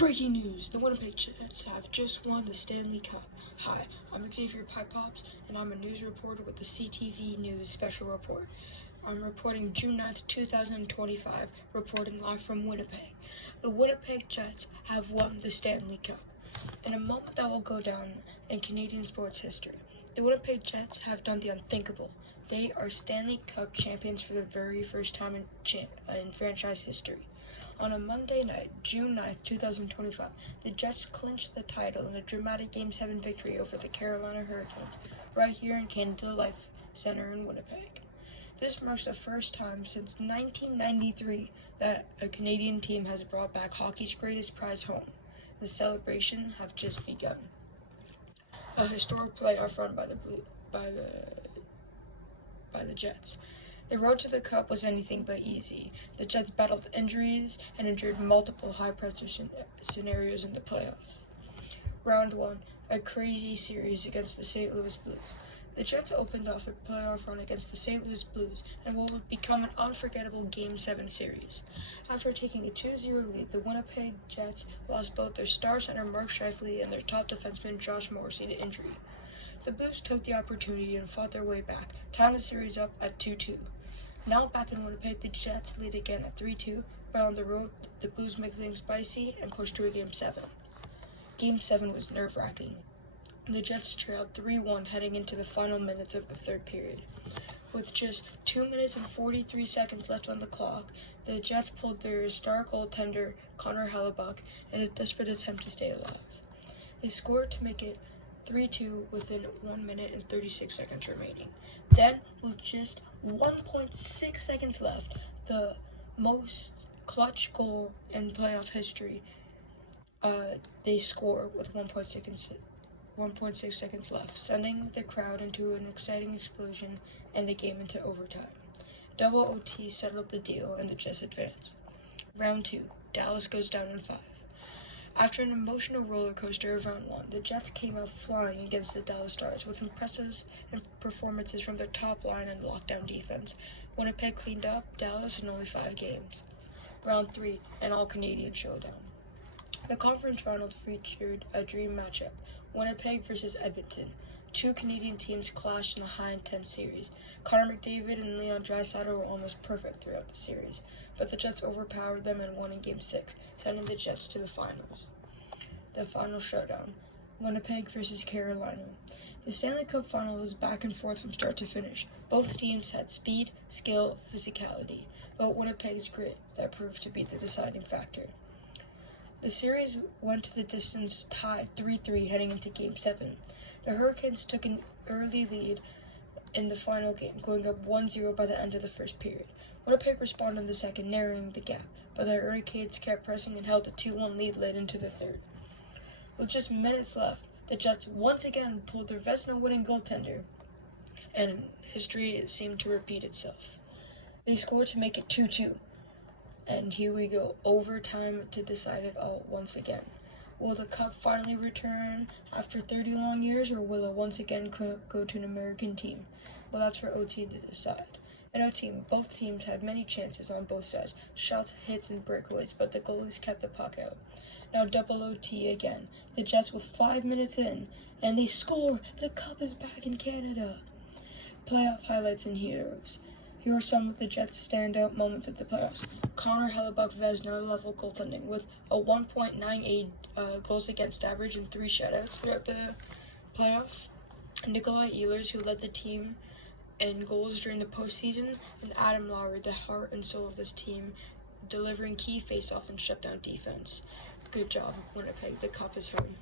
Breaking news! The Winnipeg Jets have just won the Stanley Cup. Hi, I'm Xavier Pops, and I'm a news reporter with the CTV News Special Report. I'm reporting June 9th, 2025, reporting live from Winnipeg. The Winnipeg Jets have won the Stanley Cup. In a moment that will go down in Canadian sports history, the Winnipeg Jets have done the unthinkable. They are Stanley Cup champions for the very first time in franchise history. On a Monday night, June 9th, 2025, the Jets clinched the title in a dramatic Game 7 victory over the Carolina Hurricanes, right here in Canada Life Center in Winnipeg. This marks the first time since 1993 that a Canadian team has brought back hockey's greatest prize home. The celebration have just begun. A historic playoff run by the Jets. The road to the Cup was anything but easy. The Jets battled injuries and endured multiple high-pressure scenarios in the playoffs. Round 1, a crazy series against the St. Louis Blues. The Jets opened off their playoff run against the St. Louis Blues and what would become an unforgettable Game 7 series. After taking a 2-0 lead, the Winnipeg Jets lost both their star center Mark Scheifele and their top defenseman Josh Morrissey to injury. The Blues took the opportunity and fought their way back, tying the series up at 2-2. Now back in Winnipeg, the Jets lead again at 3-2, but on the road, the Blues make things spicy and push to a Game 7. Game 7 was nerve-wracking. The Jets trailed 3-1 heading into the final minutes of the third period. With just 2 minutes and 43 seconds left on the clock, the Jets pulled their star goaltender Connor Hellebuyck in a desperate attempt to stay alive. They scored to make it 3-2 within 1 minute and 36 seconds remaining. Then, with just 1.6 seconds left, the most clutch goal in playoff history, they score with 1.6 seconds left, sending the crowd into an exciting explosion and the game into overtime. Double OT settled the deal and the Jets advance. Round 2, Dallas goes down in 5. After an emotional roller coaster of round 1, the Jets came out flying against the Dallas Stars with impressive performances from their top line and lockdown defense. Winnipeg cleaned up Dallas in only 5 games. Round 3, an all-Canadian showdown. The conference finals featured a dream matchup, Winnipeg versus Edmonton. 2 Canadian teams clashed in a high-intense series. Connor McDavid and Leon Draisaitl were almost perfect throughout the series, but the Jets overpowered them and won in Game 6, sending the Jets to the finals. The final showdown, Winnipeg versus Carolina. The Stanley Cup final was back and forth from start to finish. Both teams had speed, skill, physicality, but Winnipeg's grit that proved to be the deciding factor. The series went to the distance tied 3-3 heading into Game 7. The Hurricanes took an early lead in the final game, going up 1-0 by the end of the first period. Winnipeg responded in the second, narrowing the gap, but the Hurricanes kept pressing and held a 2-1 lead late into the third. With just minutes left, the Jets once again pulled their Vezina-winning goaltender, and history seemed to repeat itself. They scored to make it 2-2, and here we go, overtime to decide it all once again. Will the Cup finally return after 30 long years, or will it once again go to an American team? Well, that's for OT to decide. In OT, both teams had many chances on both sides, shots, hits, and breakaways, but the goalies kept the puck out. Now double OT again. The Jets with 5 minutes in, and they score! The Cup is back in Canada! Playoff highlights and heroes. Here are some of the Jets' standout moments of the playoffs. Connor Hellebuyck Vezina-level goaltending with a 1.98 goals against average and 3 shutouts throughout the playoffs. Nikolai Ehlers, who led the team in goals during the postseason, and Adam Lowry, the heart and soul of this team, delivering key face-off and shutdown defense. Good job, Winnipeg. The Cup is home.